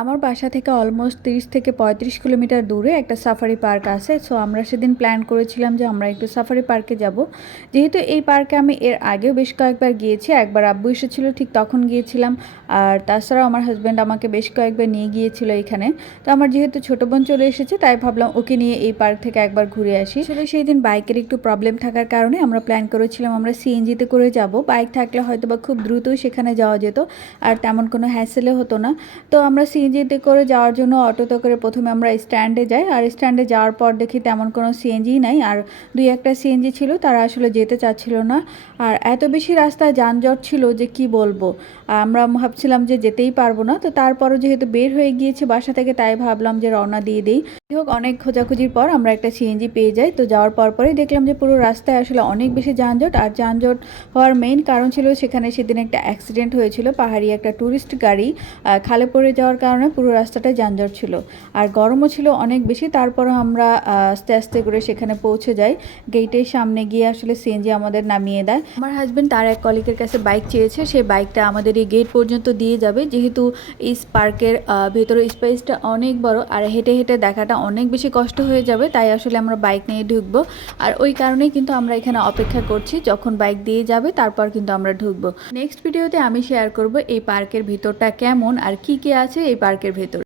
আমার বাসা থেকে অলমোস্ট 30 থেকে 35 কিলোমিটার দূরে একটা সাফারি পার্ক আছে। সো আমরা সেদিন প্ল্যান করেছিলাম যে আমরা একটু সাফারি পার্কে যাব। যেহেতু এই পার্কে আমি এর আগেও বেশ কয়েকবার গিয়েছি, একবার আব্বু এসেছিল ঠিক তখন গিয়েছিলাম। আর তাছাড়াও আমার হাজব্যান্ড আমাকে বেশ কয়েকবার নিয়ে গিয়েছিল এখানে। তো আমার যেহেতু ছোটো বোন চলে এসেছে তাই ভাবলাম ওকে নিয়ে এই পার্ক থেকে একবার ঘুরে আসি। আসলে সেই দিন বাইকের একটু প্রবলেম থাকার কারণে আমরা প্ল্যান করেছিলাম আমরা সিএনজিতে করে যাব। বাইক থাকলে হয়তো বা খুব দ্রুতই সেখানে যাওয়া যেত আর তেমন কোনো হ্যাসেলও হতো না। তো আমরা সিএনজিতে করে যাওয়ার জন্য অটোতে করে প্রথমে আমরা স্ট্যান্ডে যাই, আর স্ট্যান্ডে যাওয়ার পর দেখি তেমন কোনো সিএনজি নাই, আর দুই একটা সিএনজি ছিল তারা আসলে যেতে চাচ্ছিল না। আর এত বেশি রাস্তায় যানজট ছিল যে কি বলবো, আমরা ভাবছিলাম যে যেতেই পারবো না। তো তারপরও যেহেতু বের হয়ে গিয়েছে বাসা থেকে তাই ভাবলাম যে রওনা দিয়ে দিই। হোক, অনেক খোঁজাখুঁজির পর আমরা একটা সিএনজি পেয়ে যাই। তো যাওয়ার পরই দেখলাম যে পুরো রাস্তায় আসলে অনেক বেশি যানজট, আর যানজট হওয়ার মেইন কারণ ছিল সেখানে সেদিন একটা অ্যাক্সিডেন্ট হয়েছিল। পাহাড়ি একটা ট্যুরিস্ট গাড়ি খালে পড়ে যাওয়ার কারণে পুরো রাস্তাটায় যানজট ছিল, আর গরমও ছিল অনেক বেশি। তারপরও আমরা আস্তে আস্তে করে সেখানে পৌঁছে যাই। গেটের সামনে গিয়ে আসলে সিএনজি আমাদের নামিয়ে দেয়। আমার হাজব্যান্ড তার এক কলিগের কাছে বাইক চেয়েছে, সেই বাইকটা আমাদের এই গেট পর্যন্ত দিয়ে যাবে। যেহেতু এই পার্কের ভেতরে স্পেসটা অনেক বড় আর হেঁটে হেঁটে দেখাটা অনেক বেশি কষ্ট হয়ে যাবে, তাই আসলে আমরা বাইক নিয়ে ঢুকবো। আর ওই কারণেই কিন্তু আমরা এখানে অপেক্ষা করছি, যখন বাইক দিয়ে যাবে তারপর কিন্তু আমরা ঢুকবো। নেক্সট ভিডিওতে আমি শেয়ার করব এই পার্কের ভিতরটা কেমন আর কি কি আছে এই পার্কের ভেতর।